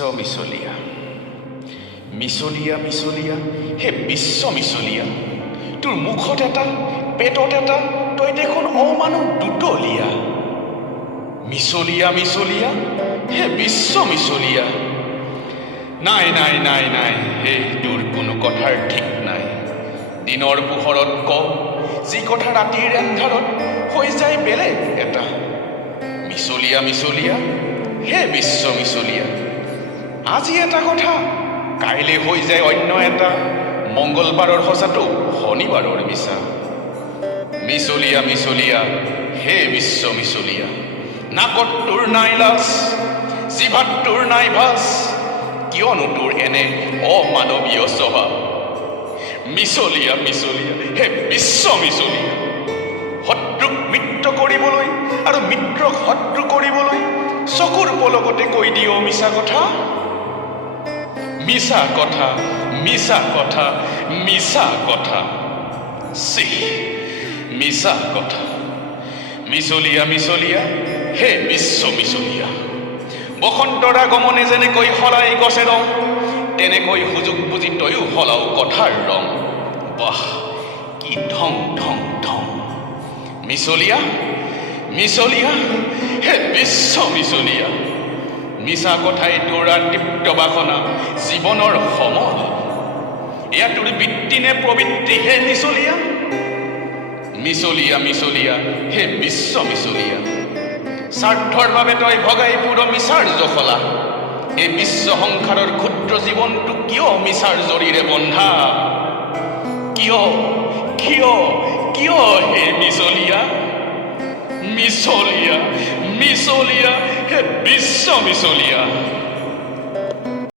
মিছলীয়া মিছলীয়া মিছলীয়া হে বিশ্ব মিছলীয়া, তোৰ মুখত এটা পেটত এটা, তই দেখোন অমানুহ দুতলীয়া। মিছলীয়া মিছলীয়া হে বিশ্ব মিছলীয়া। নাই নাই নাই নাই হে তোৰ কোনো কথাৰ ঠিক নাই। দিনৰ পোহৰত ক যি কথা ৰাতিৰ এন্ধাৰত হৈ যায় বেলেগ এটা। মিছলীয়া মিছলীয়া হে বিশ্ব মিছলীয়া। আজি এটা কথা কাইলৈ হৈ যায় অন্য এটা, মংগলবাৰৰ সঁচাটো শনিবাৰৰ মিছা। মিছলীয়া মিছলীয়া হে বিশ্ব মিছলীয়া। নাকত তোৰ নাই লাজ, জিভাত তোৰ নাই ভাজ, কিয়নো তোৰ এনে অমানৱীয় স্বভাৱ। মিছলীয়া মিছলীয়া হে বিশ্ব মিছলীয়া। শত্ৰুক মিত্ৰ কৰিবলৈ আৰু মিত্ৰক শত্ৰু কৰিবলৈ চকুৰ পলকতে কৈ দিয় মিছা কথা। মিছা কথা মিছা কথা মিছা কথা, চি মিছা কথা। মিছলীয়া মিছলীয়া হে বিশ্ব মিছলীয়া। বসন্তৰ আগমনে যেনেকৈ সলাই গছে ৰং, তেনেকৈ সুযোগ বুজি তয়ো সলাও কথাৰ ৰং। বাহ কি ঢং ঢং ঢং। মিছলীয়া মিছলীয়া হে বিশ্ব মিছলীয়া। মিছা কথাই তোৰ তৃপ্ত বাসনা জীৱনৰ সমল। এয়া তোৰ বৃত্তি নে প্ৰবৃত্তি হে মিছলীয়া। মিছলীয়া মিছলীয়া হে বিশ্ব মিছলীয়া। স্বাৰ্থৰ বাবে তই ভগাই পুৰ মিছাৰ জখলা। এই বিশ্ব সংসাৰৰ ক্ষুদ্ৰ জীৱনটো কিয় মিছাৰ জৰিৰে বন্ধা? কিয় কিয় কিয় হে মিছলীয়া। মিছলীয়া মিছলীয়া হে বিশ্ব মিছলীয়া।